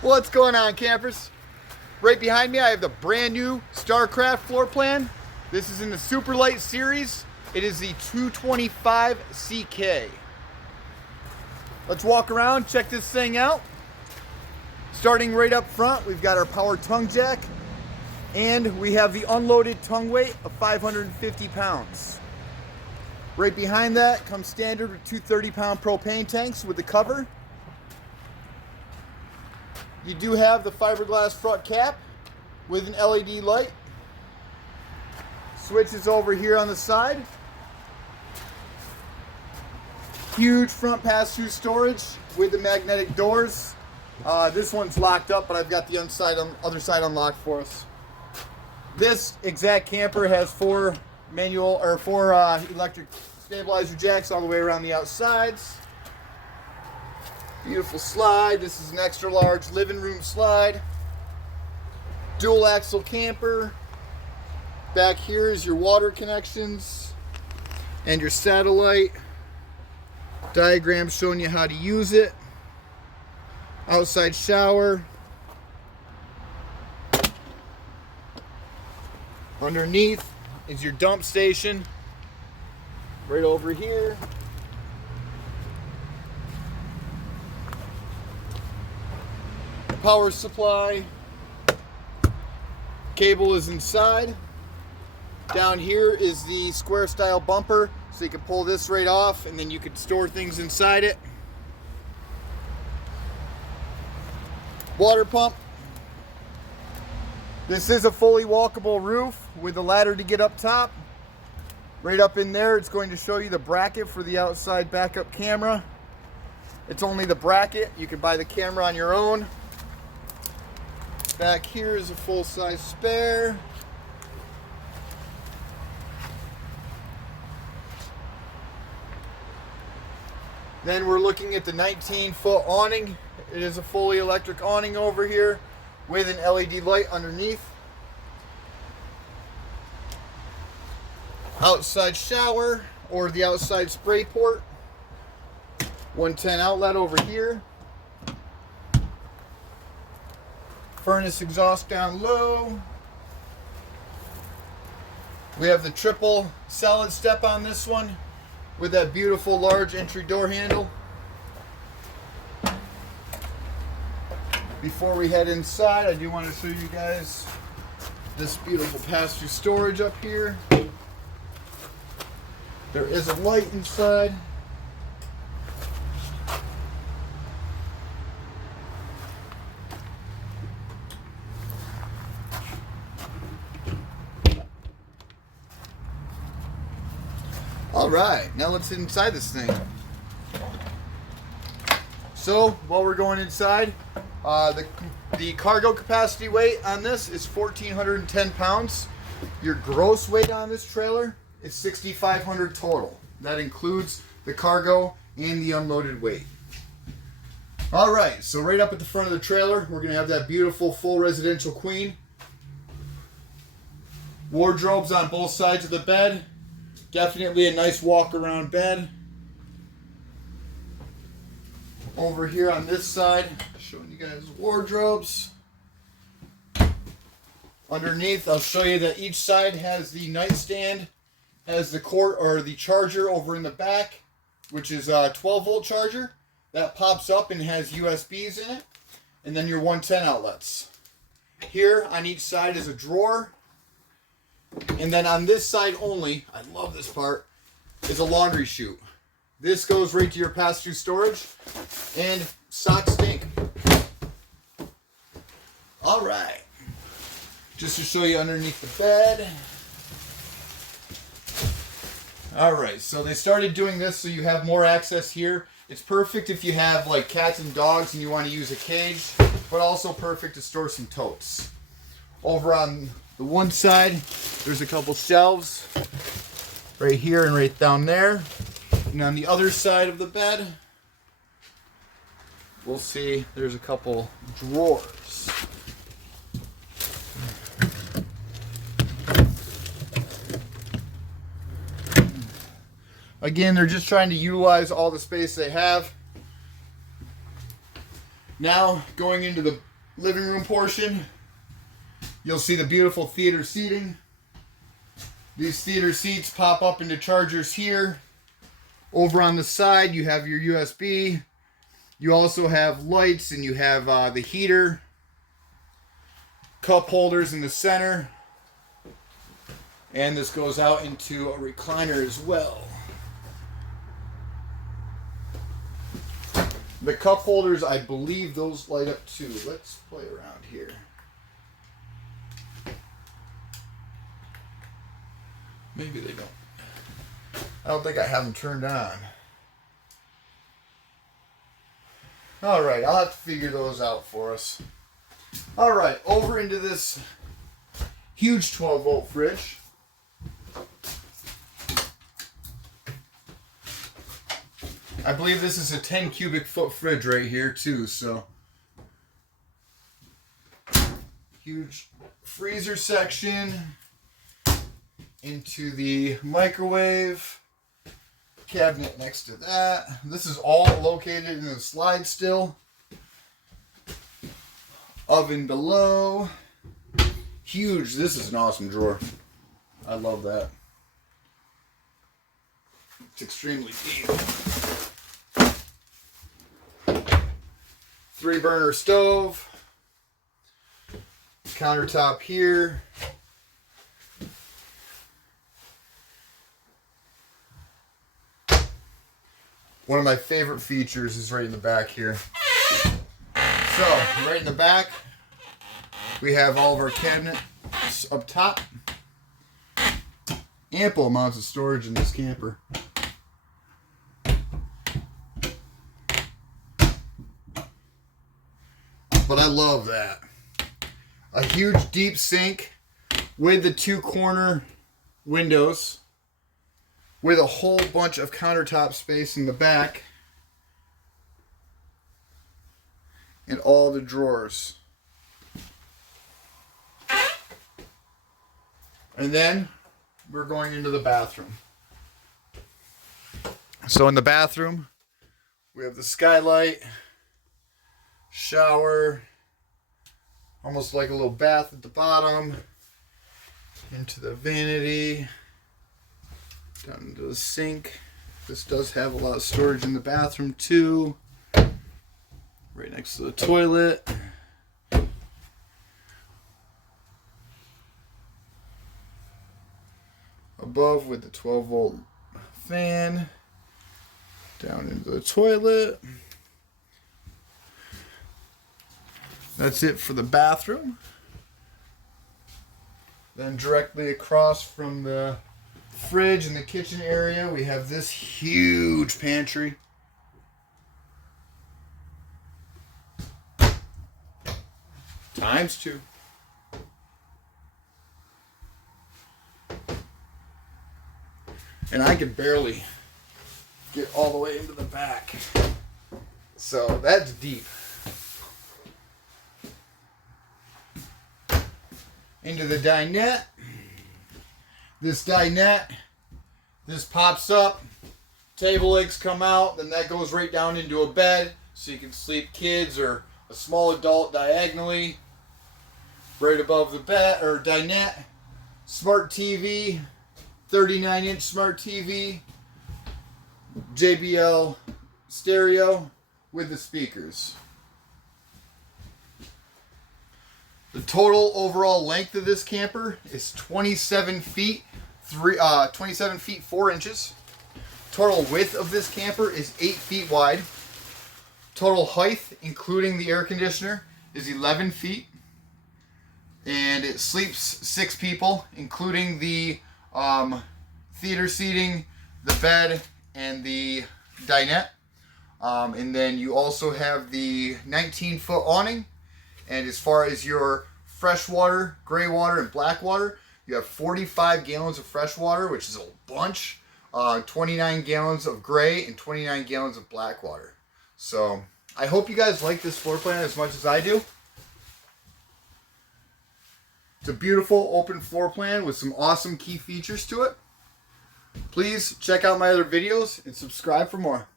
What's going on, campers? Right behind me I have the brand new Starcraft floor plan. This is in the Super Lite series. It is the 225 CK. Let's walk around, check this thing out. Starting right up front, we've got our power tongue jack, and we have the unloaded tongue weight of 550 pounds. Right behind that comes standard with two 30-pound propane tanks with the cover. You do have the fiberglass front cap with an LED light. Switches over here on the side. Huge front pass-through storage with the magnetic doors. This one's locked up, but I've got the other side unlocked for us. This exact camper has four electric stabilizer jacks all the way around the outsides. Beautiful slide. This is an extra large living room slide. Dual axle camper. Back here is your water connections and your satellite. Diagram showing you how to use it. Outside shower. Underneath is your dump station. Right over here. Power supply. Cable is inside. Down here is the square style bumper, so you can pull this right off and then you can store things inside it. Water pump. This is a fully walkable roof with a ladder to get up top. Right up in there, it's going to show you the bracket for the outside backup camera. It's only the bracket. You can buy the camera on your own. Back here is a full-size spare. Then we're looking at the 19-foot awning. It is a fully electric awning over here with an LED light underneath. Outside shower or the outside spray port. 110 outlet over here. Furnace exhaust down low. We have the triple solid step on this one with that beautiful large entry door handle. Before we head inside, I do want to show you guys this beautiful pass-through storage up here. There is a light inside. All right, now let's get inside this thing. So while we're going inside, the cargo capacity weight on this is 1,410 pounds. Your gross weight on this trailer is 6,500 total. That includes the cargo and the unloaded weight. All right, so right up at the front of the trailer, we're gonna have that beautiful full residential queen. Wardrobes on both sides of the bed. Definitely a nice walk around bed. Over here on this side, showing you guys wardrobes. Underneath, I'll show you that each side has the nightstand, has the cord or the charger over in the back, which is a 12-volt charger that pops up and has USBs in it, and then your 110 outlets. Here on each side is a drawer. And then on this side only, I love this part, is a laundry chute. This goes right to your pass-through storage and sock stink. All right, just to show you underneath the bed. All right, so they started doing this so you have more access here. It's perfect if you have like cats and dogs and you want to use a cage, but also perfect to store some totes. Over on the one side, there's a couple shelves right here and right down there. And on the other side of the bed, we'll see there's a couple drawers. Again, they're just trying to utilize all the space they have. Now, going into the living room portion, you'll see the beautiful theater seating. These theater seats pop up into chargers here. Over on the side, you have your USB. You also have lights, and you have the heater. Cup holders in the center. And this goes out into a recliner as well. The cup holders, I believe those light up too. Let's play around here. Maybe they don't. I don't think I have them turned on. Alright, I'll have to figure those out for us. Alright, over into this huge 12-volt fridge. I believe this is a 10 cubic foot fridge right here too, so. Huge freezer section. Into the microwave cabinet next to that. This is all located in the slide still. Oven below. Huge. This is an awesome drawer. I love that. It's extremely deep. 3-burner stove. Countertop here. One of my favorite features is right in the back here. So, right in the back, we have all of our cabinets up top. Ample amounts of storage in this camper. But I love that. A huge deep sink with the 2 corner windows, with a whole bunch of countertop space in the back, and all the drawers. And then we're going into the bathroom. So in the bathroom, we have the skylight, shower, almost like a little bath at the bottom, into the vanity, down into the sink. This does have a lot of storage in the bathroom too. Right next to the toilet. Above with the 12-volt fan. Down into the toilet. That's it for the bathroom. Then directly across from the fridge in the kitchen area, we have this huge pantry. ×2. And I can barely get all the way into the back. So that's deep. Into the dinette. This dinette, this pops up, table legs come out, then that goes right down into a bed so you can sleep kids or a small adult diagonally. Right above the bed or dinette, smart TV, 39-inch smart TV, JBL stereo with the speakers. The total overall length of this camper is 27 feet 4 inches. Total width of this camper is 8 feet wide. Total height, including the air conditioner, is 11 feet. And it sleeps 6 people, including the theater seating, the bed, and the dinette. And then you also have the 19-foot awning. And as far as your fresh water, gray water, and black water, you have 45 gallons of fresh water, which is a bunch, 29 gallons of gray, and 29 gallons of black water. So I hope you guys like this floor plan as much as I do. It's a beautiful open floor plan with some awesome key features to it. Please check out my other videos and subscribe for more.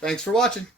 Thanks for watching.